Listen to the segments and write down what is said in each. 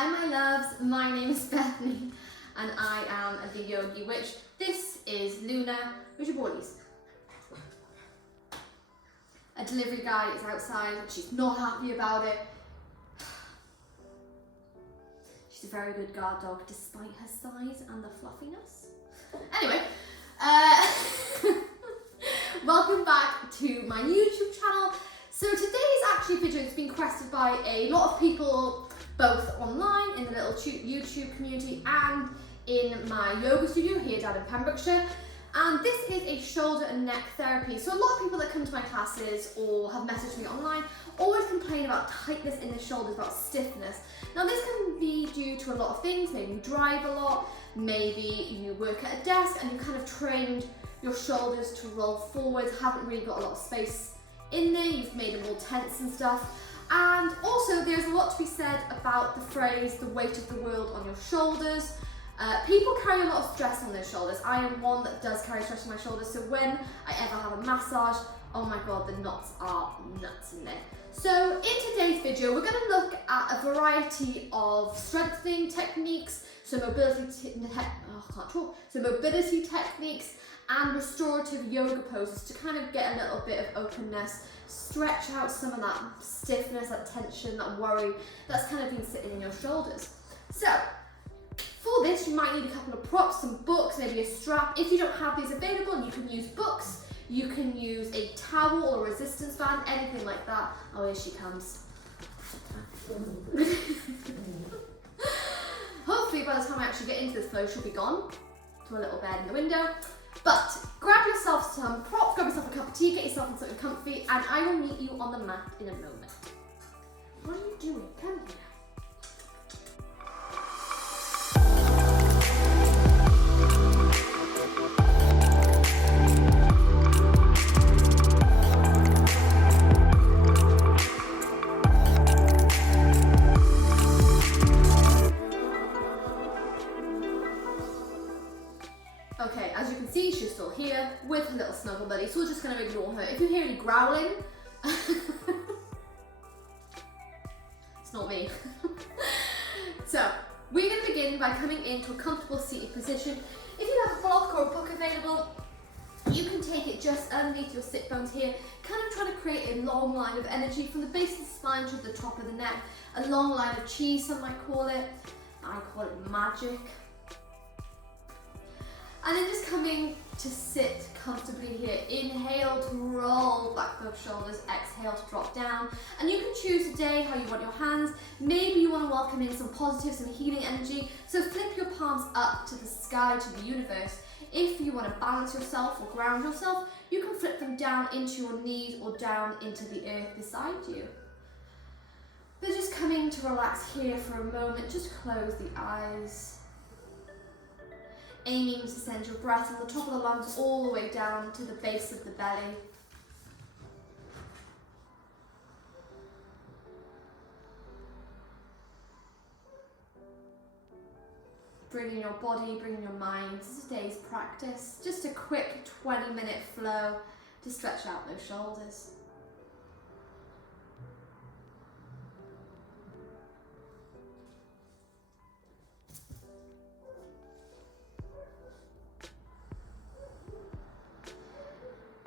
Hi my loves, my name is Bethany and I am the Yogi, which this is Luna, where's your boys? A delivery guy is outside, she's not happy about it. She's a very good guard dog despite her size and the fluffiness. Anyway, welcome back to my YouTube channel. So today's actually video has been requested by a lot of people, both online in the little YouTube community and in my yoga studio here down in Pembrokeshire. And this is a shoulder and neck therapy. So a lot of people that come to my classes or have messaged me online always complain about tightness in the shoulders, about stiffness. Now this can be due to a lot of things. Maybe you drive a lot, maybe you work at a desk and you kind of trained your shoulders to roll forwards, haven't really got a lot of space in there, you've made them all tense and stuff. And also there's a lot to be said about the phrase, the weight of the world on your shoulders. People carry a lot of stress on their shoulders. I am one that does carry stress on my shoulders, so when I ever have a massage, oh my god, the knots are nuts in there. So in today's video, we're going to look at a variety of strengthening techniques, so mobility techniques and restorative yoga poses to kind of get a little bit of openness, stretch out some of that stiffness, that tension, that worry that's kind of been sitting in your shoulders. So for this, you might need a couple of props, some books, maybe a strap. If you don't have these available, you can use books, you can use a towel or a resistance band, anything like that. Oh, here she comes. Hopefully by the time I actually get into this flow, she'll be gone to a little bed in the window. But grab yourself some props, grab yourself a cup of tea, get yourself in something comfy, and I will meet you on the mat in a moment. What are you doing? Come here. Okay, as you can see, she's still here with her little snuggle buddy, so we're just going to ignore her. If you hear any growling, it's not me. So, we're going to begin by coming into a comfortable seated position. If you have a block or a book available, you can take it just underneath your sit bones here, kind of trying to create a long line of energy from the base of the spine to the top of the neck. A long line of chi, some might call it. I call it magic. And then just coming to sit comfortably here. Inhale to roll back both shoulders, exhale to drop down. And you can choose today how you want your hands. Maybe you want to welcome in some positive, some healing energy. So flip your palms up to the sky, to the universe. If you want to balance yourself or ground yourself, you can flip them down into your knees or down into the earth beside you. But just coming to relax here for a moment, just close the eyes. Aiming to send your breath from the top of the lungs all the way down to the base of the belly. Bringing your body, bringing your mind to today's practice. Just a quick 20-minute flow to stretch out those shoulders.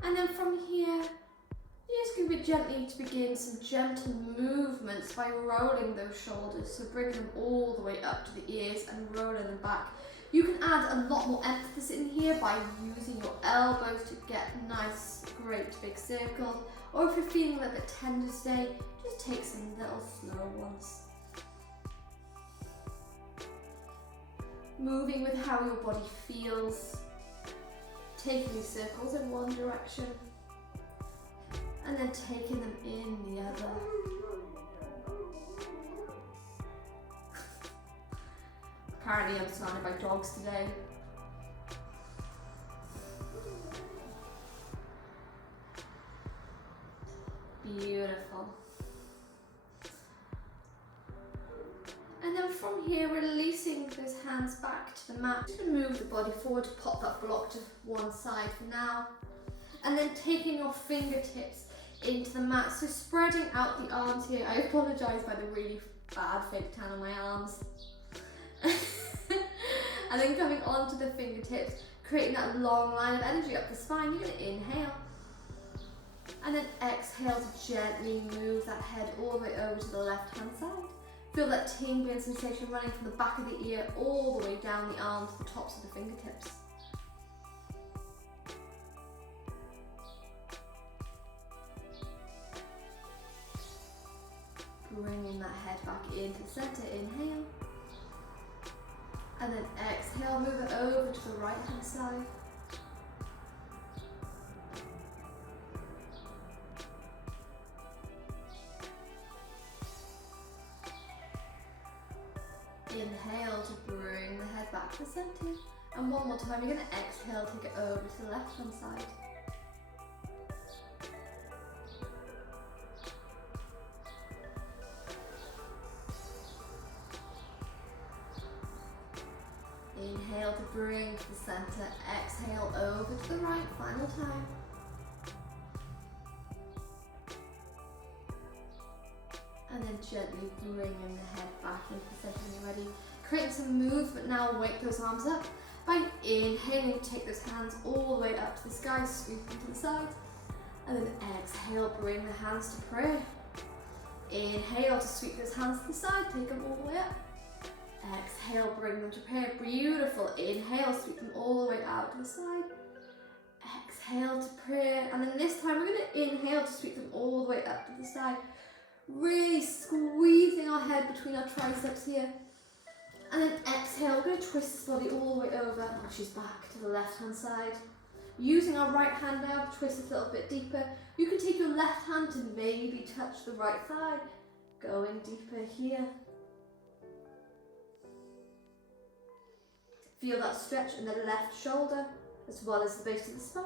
And then from here, you're just going to be gently to begin some gentle movements by rolling those shoulders. So bring them all the way up to the ears and rolling them back. You can add a lot more emphasis in here by using your elbows to get a nice, great big circle. Or if you're feeling a little bit tender today, just take some little slow ones. Moving with how your body feels. Taking these circles in one direction and then taking them in the other. Apparently I'm surrounded by dogs today. Beautiful. And then from here, releasing those hands back to the mat. Just going to move the body forward to pop that block to one side for now. And then taking your fingertips into the mat. So spreading out the arms here. I apologise by the really bad fake tan on my arms. And then coming onto the fingertips, creating that long line of energy up the spine. You're going to inhale. And then exhale to gently move that head all the way over to the left hand side. Feel that tingling sensation running from the back of the ear all the way down the arm to the tops of the fingertips. Bringing that head back into the center, inhale. And then exhale, move it over to the right hand side. Inhale to bring the head back to the center. And one more time, you're going to exhale, take it over to the left hand side. Inhale to bring to the center, exhale over to the right, final time. And then gently bringing the head back into the center when you're ready. Creating some movement now, wake those arms up. By inhaling, take those hands all the way up to the sky, sweep them to the sides. And then exhale, bring the hands to prayer. Inhale to sweep those hands to the side, take them all the way up. Exhale, bring them to prayer. Beautiful. Inhale, sweep them all the way out to the side. Exhale to prayer. And then this time we're going to inhale to sweep them all the way up to the side. Really squeezing our head between our triceps here. And then exhale, we're going to twist this body all the way over. And she's back to the left hand side. Using our right hand now to twist it a little bit deeper. You can take your left hand to maybe touch the right thigh. Going deeper here. Feel that stretch in the left shoulder as well as the base of the spine.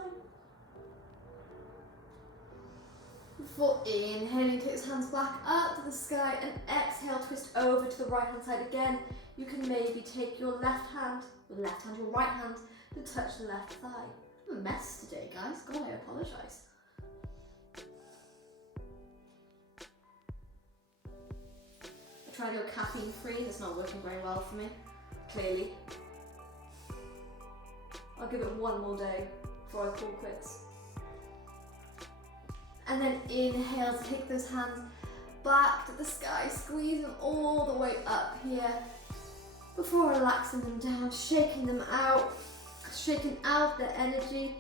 Before inhaling, take those hands back up to the sky and exhale, twist over to the right hand side again. You can maybe take your left hand, your right hand to touch the left thigh. I'm a mess today, guys. God, I apologise. I tried to go caffeine free, it's not working very well for me, clearly. I'll give it one more day before I call quits. And then inhale to take those hands back to the sky, squeeze them all the way up here before relaxing them down, shaking them out, shaking out the energy.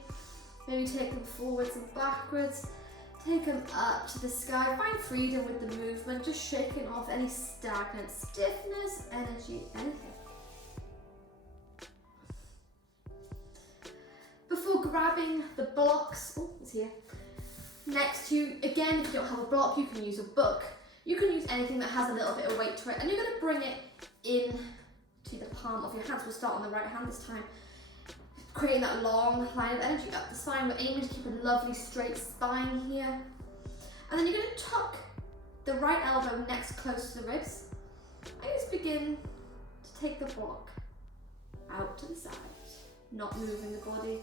Maybe take them forwards and backwards, take them up to the sky, find freedom with the movement, just shaking off any stagnant stiffness, energy, anything. Before grabbing the blocks, oh, it's here, next to you, again, if you don't have a block, you can use a book. You can use anything that has a little bit of weight to it, and you're going to bring it in to the palm of your hands. We'll start on the right hand this time, creating that long line of energy up the spine. We're aiming to keep a lovely straight spine here. And then you're going to tuck the right elbow next close to the ribs, and just begin to take the block out to the side. Not moving the body,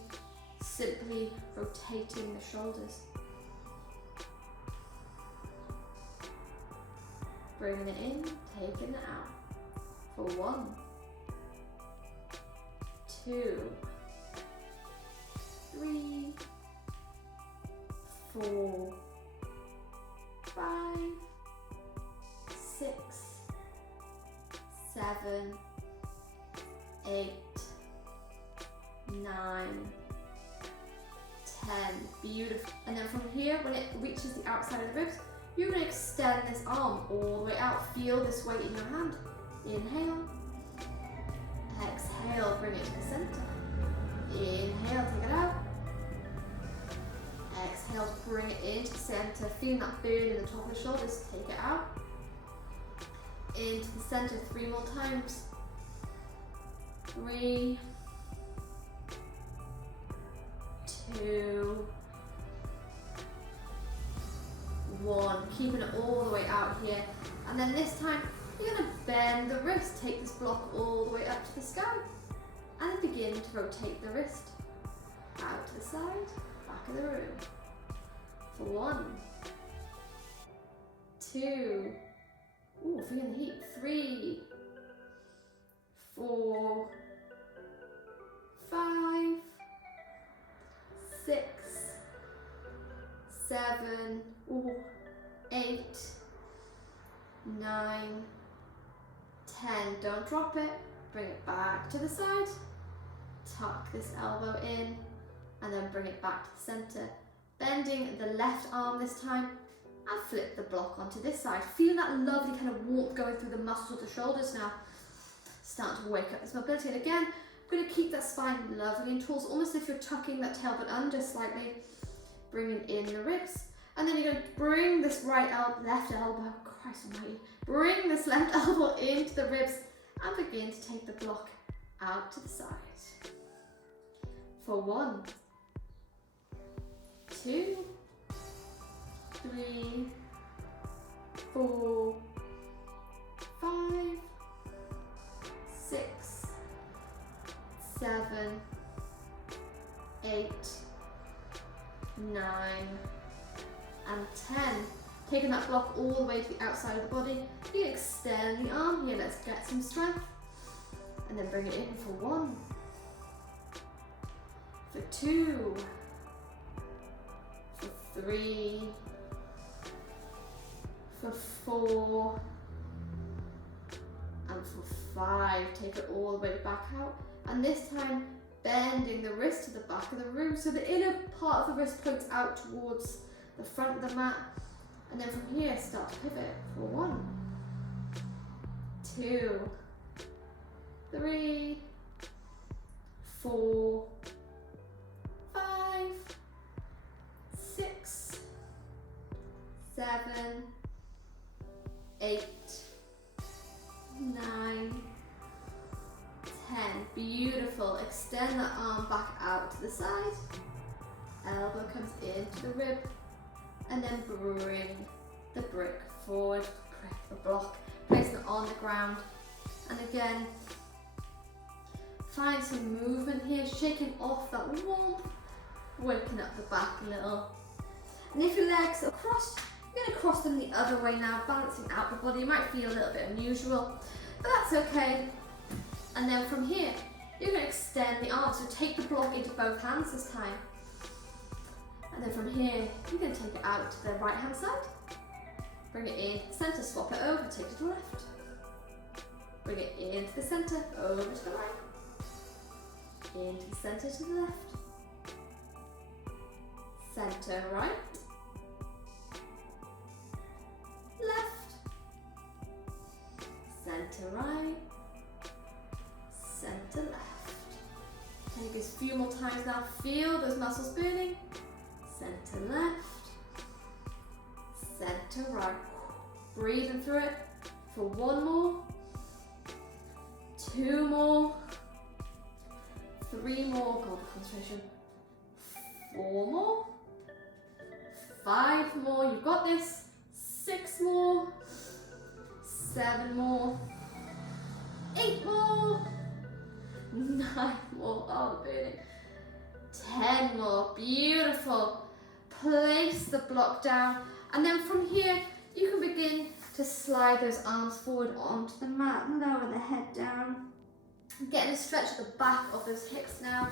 simply rotating the shoulders. Bringing it in, taking it out. For 1, 2, 3, 4, 5, 6, 7, 8, 9, 10, beautiful. And then from here, when it reaches the outside of the ribs, you're going to extend this arm all the way out. Feel this weight in your hand. Inhale, exhale, bring it to the center. Inhale, take it out. Exhale, bring it into the center. Feel that burn in the top of the shoulders. Take it out. Into the center 3 more times. 3, 2, 1. Keeping it all the way out here. And then this time, you're going to bend the wrist. Take this block all the way up to the sky. And then begin to rotate the wrist. Out to the side, back of the room. For 1, 2, Ooh, feel the heat. 3, 4, 5, 6, 7, ooh, 8, 9, 10. Don't drop it. Bring it back to the side. Tuck this elbow in and then bring it back to the center. Bending the left arm this time and flip the block onto this side. Feel that lovely kind of warmth going through the muscles of the shoulders now. Start to wake up this mobility. And again, I'm going to keep that spine lovely and tall, so almost as if you're tucking that tailbone under slightly. Bringing in the ribs. And then you're going to bring this left elbow, Christ almighty, bring this left elbow into the ribs and begin to take the block out to the side. For 1, 2, 3, 4, 5, 6, 7, 8, 9, and 10. Taking that block all the way to the outside of the body. You can extend the arm here. Let's get some strength. And then bring it in for 1, for 2, for 3, for 4, and for 5. Take it all the way back out. And this time, bending the wrist to the back of the room so the inner part of the wrist points out towards the front of the mat. And then from here, start to pivot for 1, 2, 3, 4, 5, 6, 7, 8, 9, 10. Beautiful. Extend that arm back out to the side. Elbow comes into the rib. And then bring the brick forward, break the block, place it on the ground. And again, find some movement here, shaking off that warmth, waking up the back a little. And if your legs are crossed, you're going to cross them the other way now, balancing out the body. You might feel a little bit unusual, but that's okay. And then from here, you're going to extend the arms, so take the block into both hands this time. And then from here, you're going to take it out to the right hand side. Bring it in, center, swap it over, take it to the left. Bring it into the center, over to the right. Into the center to the left. Center right. Left. Center right. Center left. Take a few more times now. Feel those muscles burning. Center left, center right. Breathing through it for 1 more, 2 more, 3 more, God, concentration, 4 more, 5 more, you've got this, 6 more, 7 more, 8 more, 9 more, oh the burning, 10 more, beautiful. Place the block down, and then from here you can begin to slide those arms forward onto the mat, lower the head down, getting a stretch at the back of those hips now.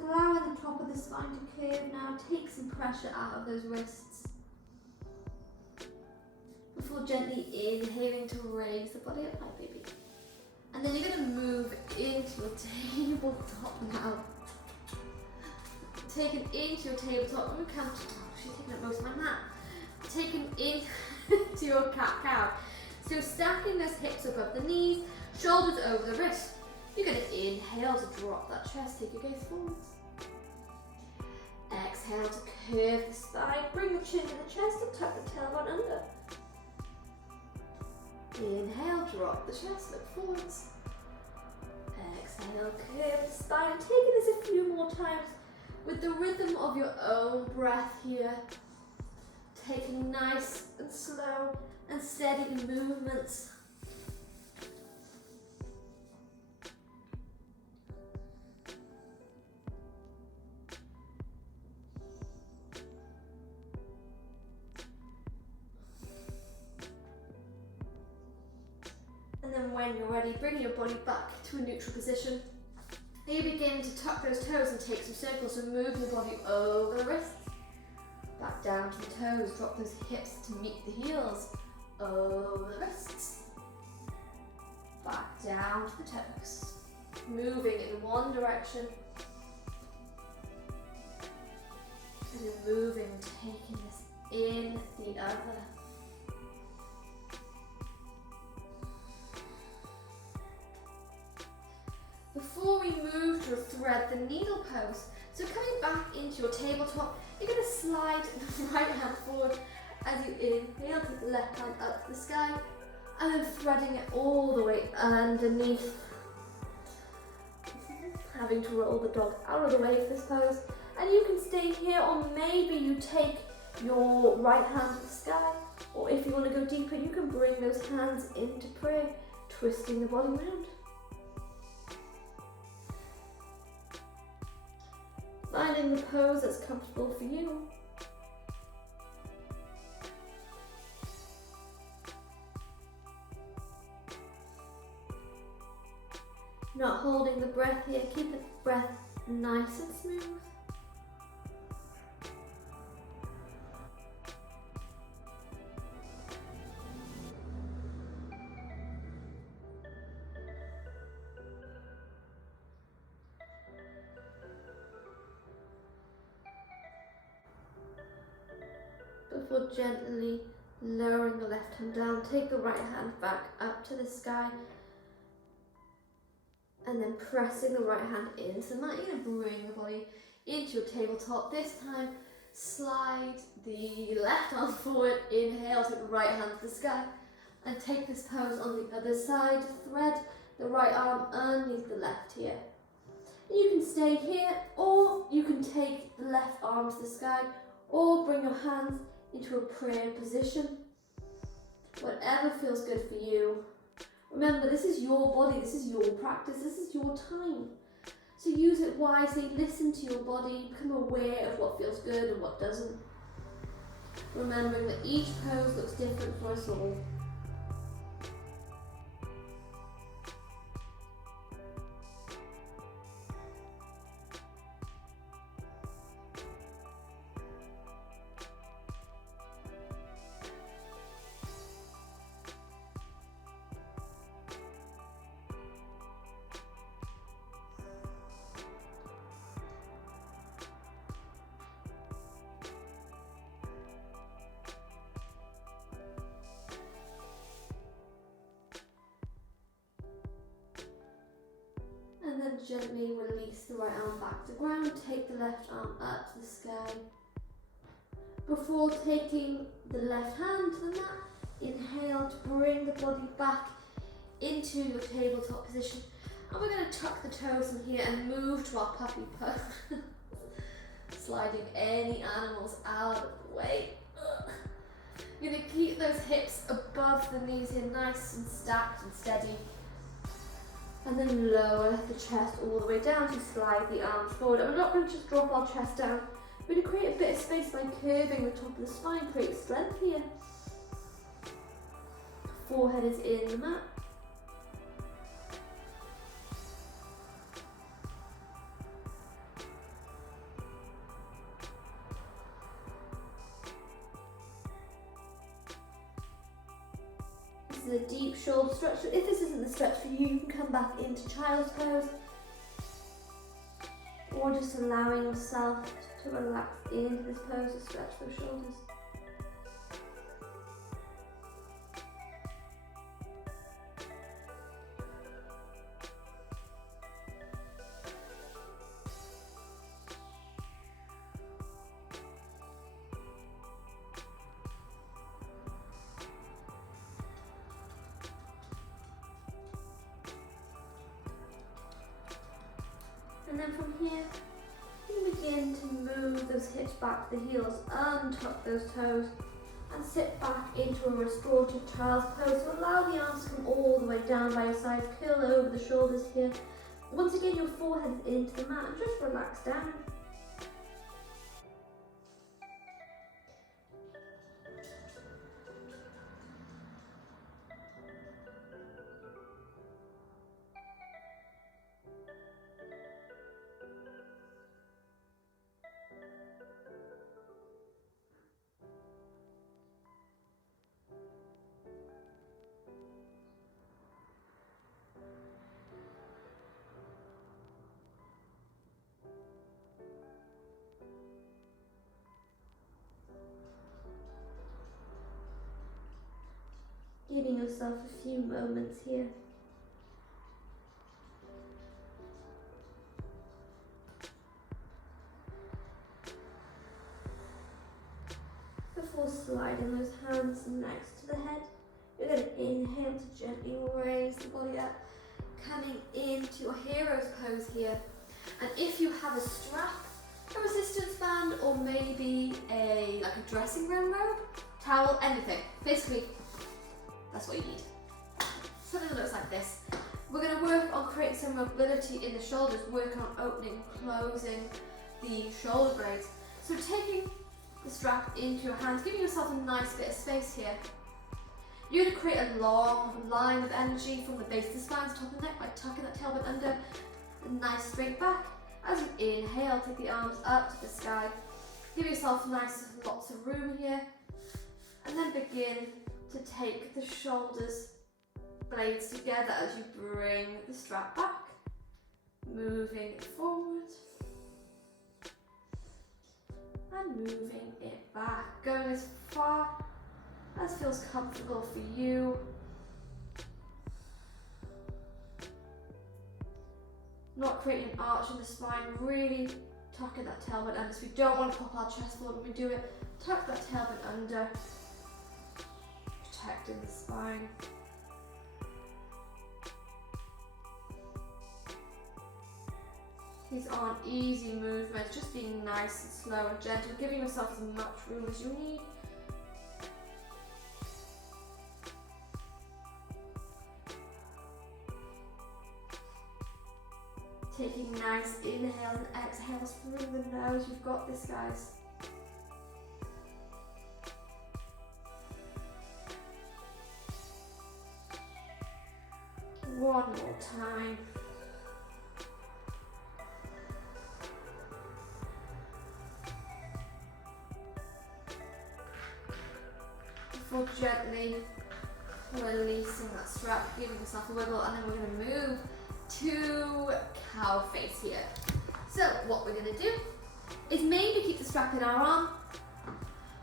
Allowing the top of the spine to curve now, take some pressure out of those wrists. Before gently inhaling to raise the body up, hi baby. And then you're going to move into your tabletop now. Taking into your tabletop, oh, she's taking up most of my mat. Taking into your cat-cow. So stacking those hips above the knees, shoulders over the wrist. You're going to inhale to drop that chest, take your gaze forwards. Exhale to curve the spine, bring the chin to the chest and tuck the tailbone under. Inhale, drop the chest, look forwards. Exhale, curve the spine. Taking this a few more times with the rhythm of your own breath here. taking nice and slow and steady movements. And then when you're ready, bring your body back to a neutral position. You begin to tuck those toes and take some circles, so move your body over the wrists, back down to the toes, drop those hips to meet the heels, over the wrists, back down to the toes, moving in one direction, and then moving, taking this in the other. Before we move to a thread the needle pose, so coming back into your tabletop, you're going to slide the right hand forward as you inhale, take the left hand up to the sky, and then threading it all the way underneath. Having to roll the dog out of the way for this pose, and you can stay here, or maybe you take your right hand to the sky, or if you want to go deeper, you can bring those hands into prayer, twisting the body round. Finding the pose that's comfortable for you. Not holding the breath here, keep the breath nice and smooth. Before gently lowering the left hand down, take the right hand back up to the sky, and then pressing the right hand into the mat. You're going to bring the body into your tabletop. This time, slide the left arm forward, inhale, take the right hand to the sky, and take this pose on the other side. Thread the right arm underneath the left here. You can stay here, or you can take the left arm to the sky, or bring your hands into a prayer position. Whatever feels good for you. Remember, this is your body, this is your practice, this is your time. So use it wisely, listen to your body, become aware of what feels good and what doesn't. Remembering that each pose looks different for us all. And then gently release the right arm back to the ground, take the left arm up to the sky. Before taking the left hand to the mat, inhale to bring the body back into your tabletop position. And we're going to tuck the toes in here and move to our puppy pose. Sliding any animals out of the way. You're going to keep those hips above the knees here, nice and stacked and steady. And then lower the chest all the way down to slide the arms forward. And we're not going to just drop our chest down. We're going to create a bit of space by curving the top of the spine, create strength here. Forehead is in the mat. This is a deep shoulder stretch. So if this isn't the stretch for you, you can come back into child's pose. Or just allowing yourself to relax into this pose to stretch those shoulders. And then from here, you begin to move those hips back to the heels, untuck those toes, and sit back into a restorative child's pose. So allow the arms to come all the way down by your sides, curl over the shoulders here. Once again, your forehead into the mat and just relax down. Giving yourself a few moments here. Before sliding those hands next to the head, you're going to inhale to gently raise the body up, coming into your hero's pose here. And if you have a strap, a resistance band, or maybe like a dressing room robe, towel, anything, basically that's what you need. Something that looks like this. We're going to work on creating some mobility in the shoulders, working on opening, closing the shoulder blades. So taking the strap into your hands, giving yourself a nice bit of space here. You're going to create a long line of energy from the base of the spine to the top of the neck by tucking that tailbone under, a nice straight back. As you inhale, take the arms up to the sky. Give yourself nice lots of room here. And then begin to take the shoulders blades together as you bring the strap back, moving it forward and moving it back, going as far as feels comfortable for you. Not creating an arch in the spine, really tucking that tailbone under. So we don't want to pop our chest forward when we do it. Tuck that tailbone under, protecting the spine. These aren't easy movements, just being nice and slow and gentle, giving yourself as much room as you need. Taking nice inhale and exhales through the nose. You've got this, guys. One more time. Before gently releasing that strap, giving yourself a wiggle, and then we're going to move to cow face here. So what we're going to do is maybe keep the strap in our arm.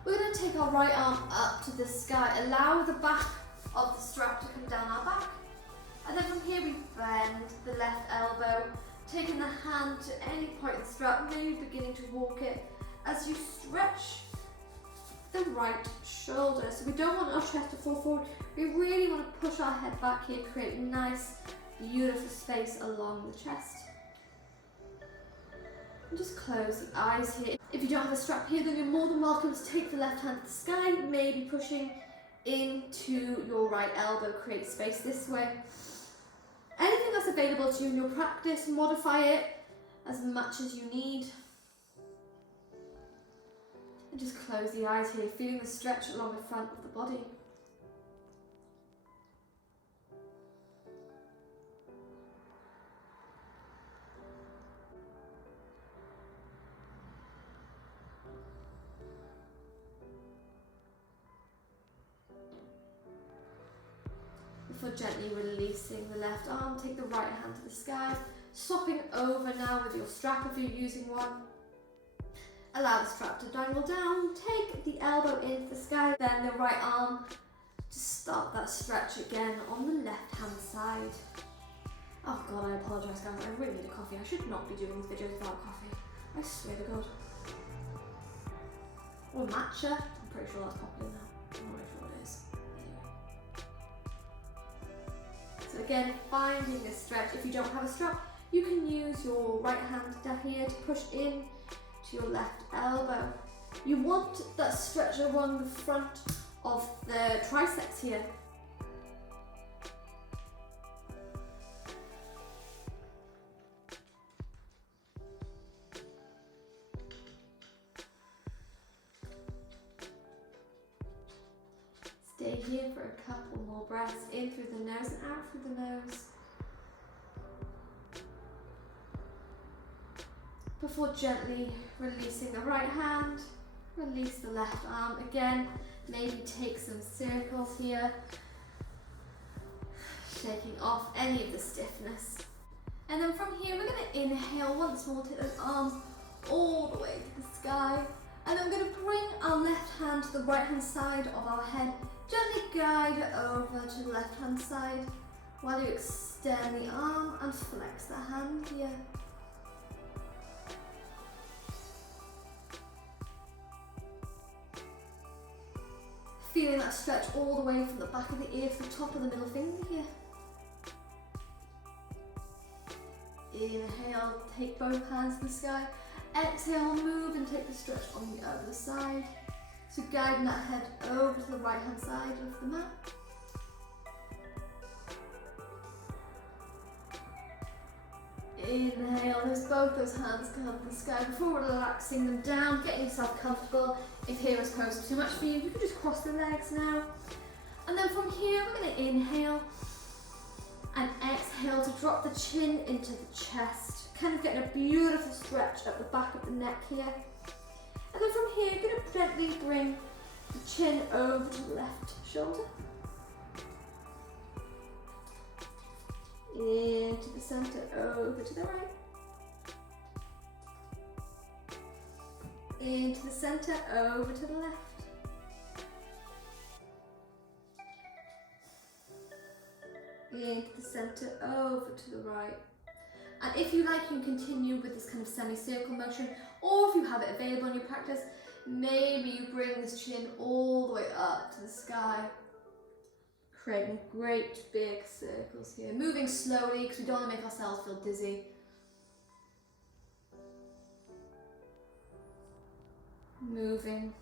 We're going to take our right arm up to the sky, allow the back of the strap to come down our back. And then from here we bend the left elbow, taking the hand to any point in the strap, maybe beginning to walk it as you stretch the right shoulder. So we don't want our chest to fall forward. We really want to push our head back here, create nice, beautiful space along the chest. And just close the eyes here. If you don't have a strap here, then you're more than welcome to take the left hand to the sky, maybe pushing into your right elbow, create space this way. Anything that's available to you in your practice, modify it as much as you need. And just close the eyes here, feeling the stretch along the front of the body. Before gently releasing the left arm, take the right hand to the sky, swapping over now with your strap if you're using one. Allow the strap to dangle down, take the elbow into the sky, then the right arm to start that stretch again on the left hand side. Oh God, I apologise guys, I really need a coffee. I should not be doing these videos without coffee. I swear to God. Or matcha, I'm pretty sure that's popular now. I'm not really sure what it is. Anyway. So again, finding this stretch. If you don't have a strap, you can use your right hand down here to push in to your left elbow. You want that stretch along the front of the triceps here. Stay here for a couple more breaths, in through the nose and out through the nose. Before gently releasing the right hand, release the left arm again. Maybe take some circles here, shaking off any of the stiffness. And then from here, we're going to inhale once more, take those arms all the way to the sky. And then we're going to bring our left hand to the right hand side of our head. Gently guide it over to the left hand side while you extend the arm and flex the hand here. Feeling that stretch all the way from the back of the ear to the top of the middle finger here. Inhale, take both hands to the sky. Exhale, move and take the stretch on the other side. So guiding that head over to the right hand side of the mat. Inhale, both those hands come up to the sky before relaxing them down, getting yourself comfortable. If here is posed too much for you, you can just cross the legs now. And then from here, we're going to inhale and exhale to drop the chin into the chest. Kind of getting a beautiful stretch at the back of the neck here. And then from here, you're going to gently bring the chin over to the left shoulder. Into the center, over to the right. Into the center, over to the left. Into the center, over to the right. And if you like, you can continue with this kind of semicircle motion, or if you have it available in your practice, maybe you bring this chin all the way up to the sky, creating great big circles here. Moving slowly because we don't want to make ourselves feel dizzy. Moving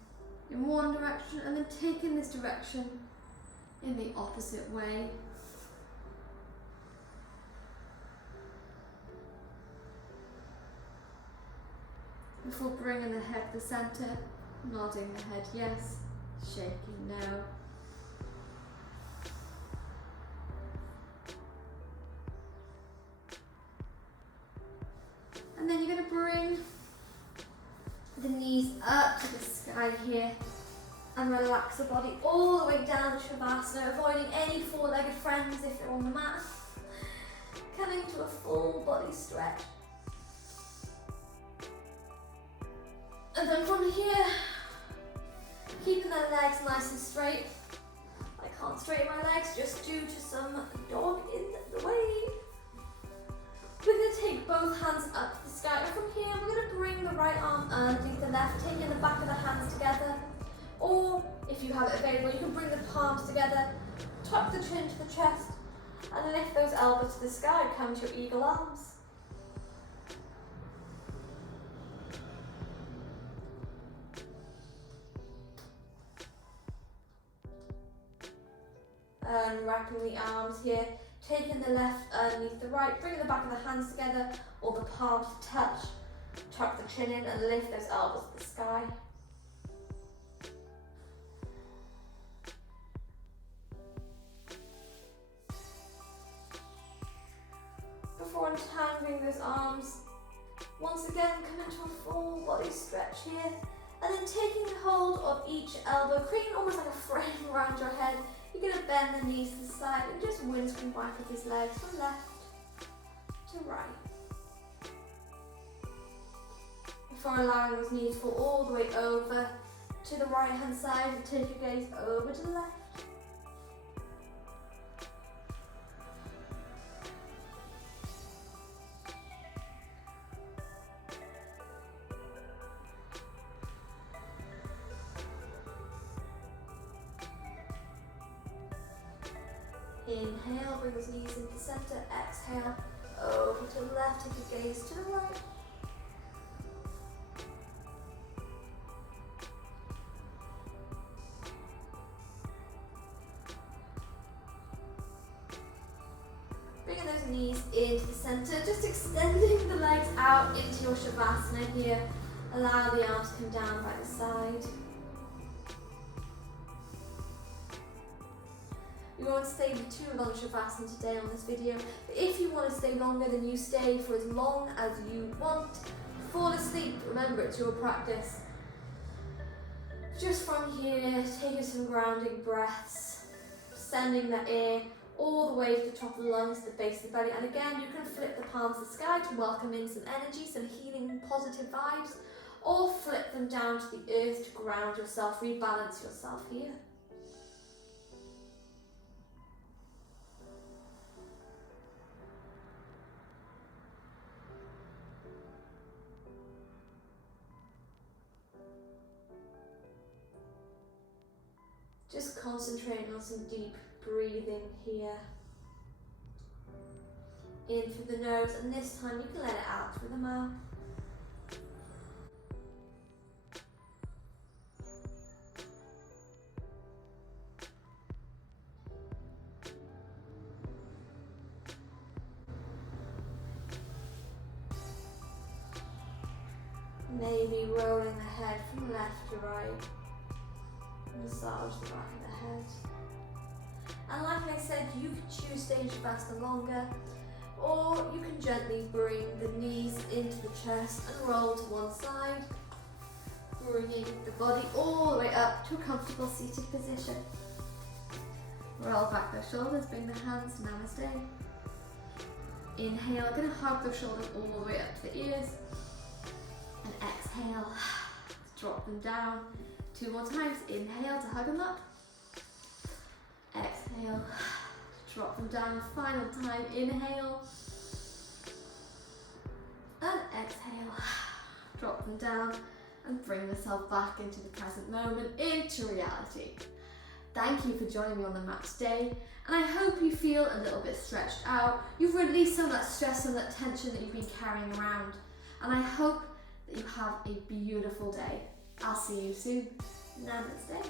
in one direction and then taking this direction in the opposite way. Before bringing the head to the center, nodding the head yes, shaking no. And then you're going to bring the knees up to the sky here and relax the body all the way down to Savasana, avoiding any four-legged friends if you're on the mat. Coming to a full body stretch. And then from here, keeping the legs nice and straight. I can't straighten my legs just due to some dog in the way. We're going to take both hands up to the sky, and from here we're going to bring the right arm underneath the left, taking the back of the hands together, or if you have it available, you can bring the palms together, tuck the chin to the chest, and lift those elbows to the sky, come to your eagle arms. Unwrapping the arms here, taking the left underneath the right, bring the back of the hands together, or the palms touch, tuck the chin in and lift those elbows to the sky. Before untangling those arms, once again come into a full body stretch here, and then taking hold of each elbow, creating almost like a frame around your head. You're going to bend the knees to the side and just windscreen back with these legs from left to right. Before allowing those knees to fall all the way over to the right hand side and take your gaze over to the left. Inhale, bring those knees into the center. Exhale, over to the left, take your gaze to the right. knees into the center, just extending the legs out into your Savasana here. Allow the arms to come down by the side. We won't stay for too long Savasana today on this video, but if you want to stay longer, then you stay for as long as you want. Fall asleep, remember it's your practice. Just from here, taking some grounding breaths, sending the air all the way to the top of the lungs, to the base of the belly. And again, you can flip the palms to the sky to welcome in some energy, some healing, positive vibes, or flip them down to the earth to ground yourself, rebalance yourself here. Just concentrating on some deep breathing here. In through the nose, and this time you can let it out through the mouth. Maybe rolling the head from left to right. Massage the back of the head. And like I said, you can choose stay in Savasana longer, or you can gently bring the knees into the chest and roll to one side, bringing the body all the way up to a comfortable seated position. Roll back the shoulders, bring the hands to Namaste. Inhale, going to hug the shoulders all the way up to the ears. And exhale, drop them down. 2 more times. Inhale to hug them up. Exhale, drop them down. Final time. Inhale. And exhale. Drop them down and bring yourself back into the present moment, into reality. Thank you for joining me on the mat today, and I hope you feel a little bit stretched out. You've released some of that stress and that tension that you've been carrying around, and I hope that you have a beautiful day. I'll see you soon. Namaste.